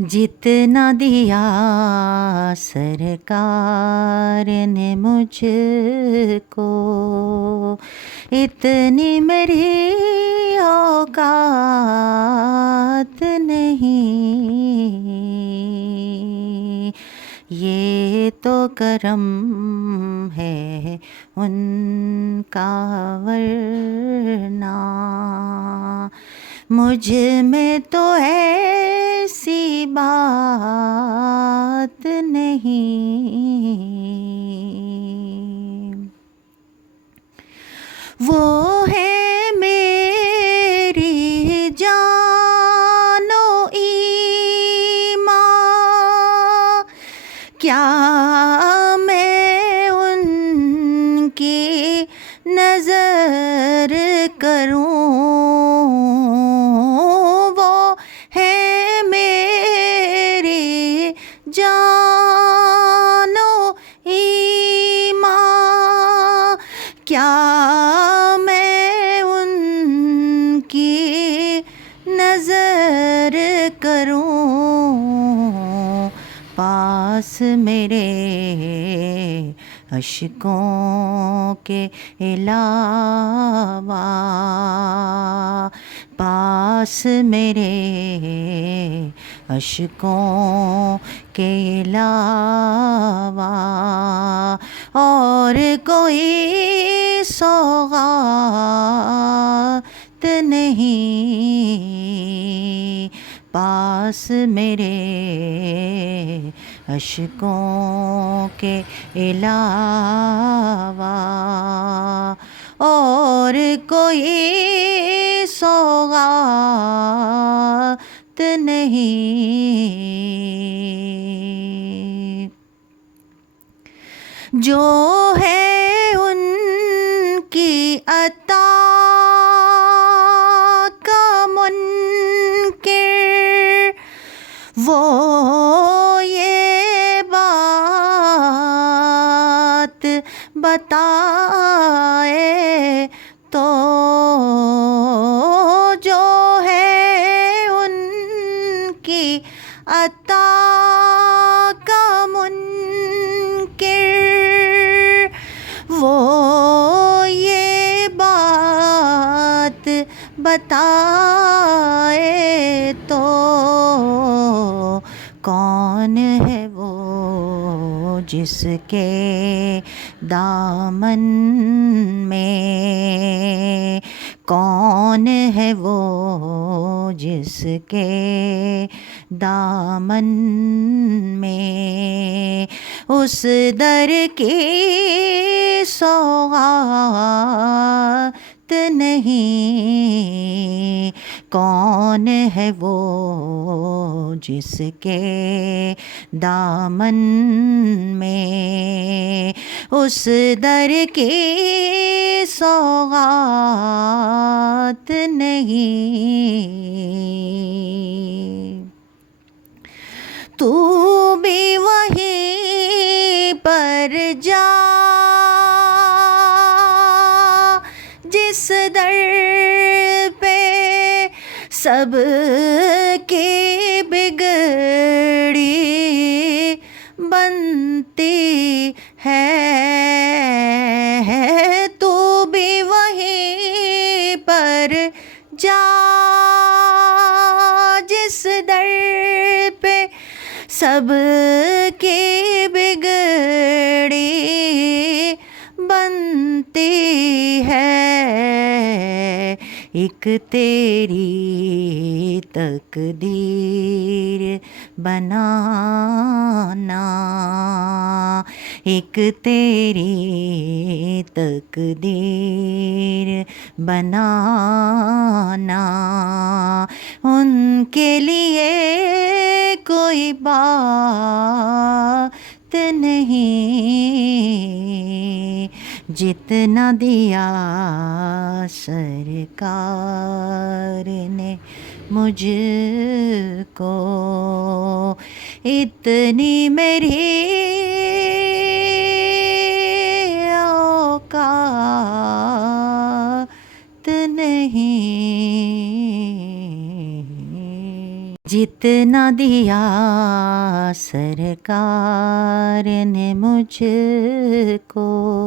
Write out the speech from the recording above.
جتنا دیا سرکار نے مجھ کو، اتنی میری اوقات نہیں، یہ تو کرم ہے ان کا، ورنہ مجھ میں تو ایسی بات نہیں، وہ ہے میری جان و ایمان، کیا میں ان کی نظر کروں، وہ ہے میری جان و ایمان، کیا میں ان کی نظر کروں، پاس میرے اشکوں کے علاوہ، پاس میرے اشکوں کے علاوہ اور کوئی سوغات نہیں، پاس میرے اشکوں کے علاوہ اور کوئی سوغات نہیں، جو ہے ان کی عطا کا منکر، وہ یہ بات بتائے تو، جو ہے ان کی عطا کا منکر، وہ یہ بات بتائے تو، کون ہے وہ جس کے دامن میں، کون ہے وہ جس کے دامن میں اس در کی سوغات نہیں، کون ہے وہ جس کے دامن میں اس در کی سوغات نہیں، تو بھی وہیں پر جا جس در پہ سب کی بگڑی بنتی ہے، تو بھی وہیں پر جا جس در پہ سب کی بگڑی بنتی ہے، ایک تیری تقدیر بنانا، ایک تیری تقدیر بنانا، ان کے لیے کوئی بات نہیں، جتنا دیا سرکار نے مجھ کو، اتنی میری اوقات نہیں۔ جتنا دیا سرکار نے مجھ کو.